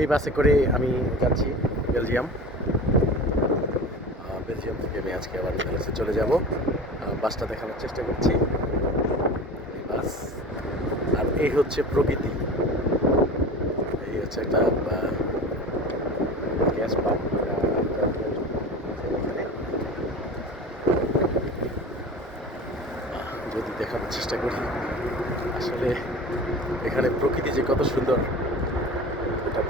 এই বাসে করে আমি যাচ্ছি বেলজিয়াম। বেলজিয়াম থেকে আমি আজকে আবার নেদারল্যান্ডসে চলে যাব। বাসটা দেখানোর চেষ্টা করছি, এই বাস। আর এই হচ্ছে প্রকৃতি, এই হচ্ছে একটা গ্যাস পাম্প। এখানে যদি দেখানোর চেষ্টা করি, আসলে এখানে প্রকৃতি যে কত সুন্দর এটা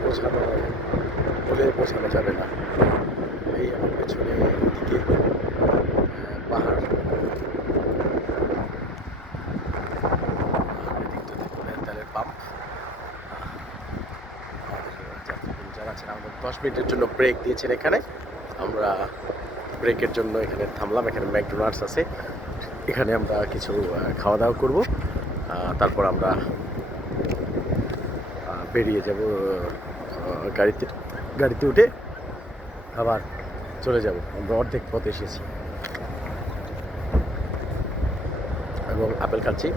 বোঝানো যাবে না। এই আমার পেছনে দিকে পাহাড়, তেলের পাম্প। আমাদের যাত্রীবৃন্দ যারা আছেন, আমাদের 10 মিনিটের জন্য ব্রেক দিয়েছেন এখানে। আমরা ব্রেকের জন্য এখানে থামলাম। এখানে ম্যাকডোনাল্ডস আছে, এখানে আমরা কিছু খাওয়া দাওয়া করব। তারপর আমরা বেরিয়ে যাব গাড়িতে উঠে আবার চলে যাব। আমরা অর্ধেক পথে এসেছি এবং আপেল খাচ্ছি,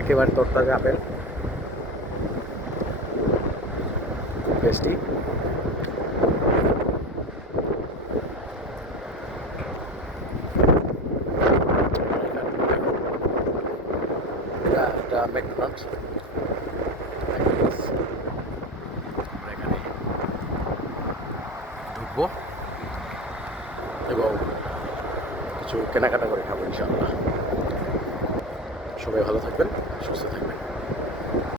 একেবারে তরতাজা আপেল, টেস্টি। এটা ম্যাকডোনাল্ডস। আমরা এখানে ঢুকবো এবং কিছু কেনাকাটা করে খাবো ইনশাআল্লাহ। সবাই ভালো থাকবেন, সুস্থ থাকবেন।